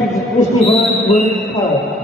Christopher will out.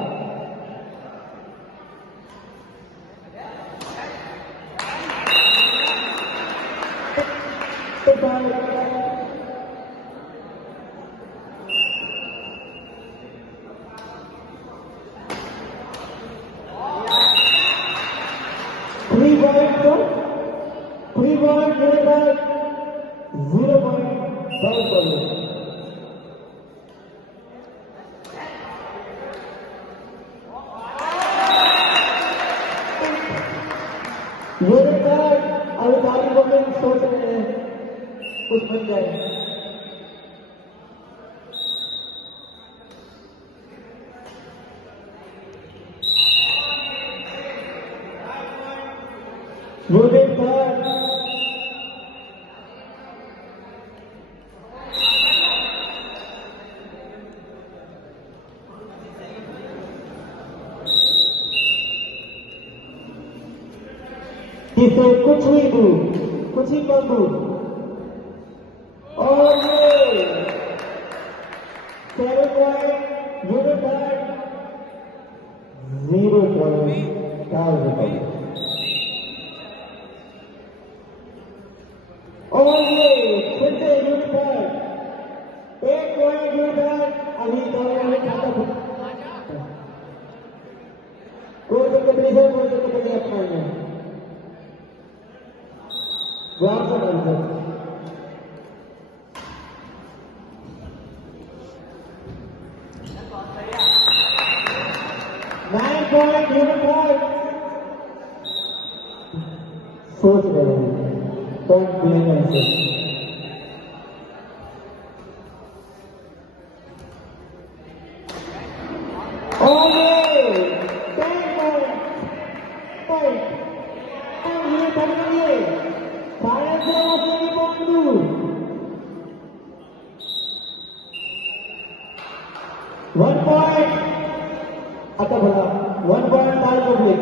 कुछ बन जाए Moving third. He said, कुछ ही do, कुछ ही कर दो. और ये 7 point, unit third, 0 point, क्या और ये फिर से यूनिट पर 1 पॉइंट यूनिट अभी दोनों में खाता कोई दिक्कत नहीं है कोई दिक्कत नहीं अपना है द्वार से बंद है 9 पॉइंट यूनिट पर सोच रहे हैं Point behind answer. Okay, 10 point. And ये terminal साढ़े 6 1 point. आता बड़ा 1 point ताल पब्लिक.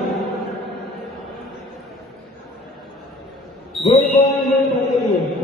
Good point,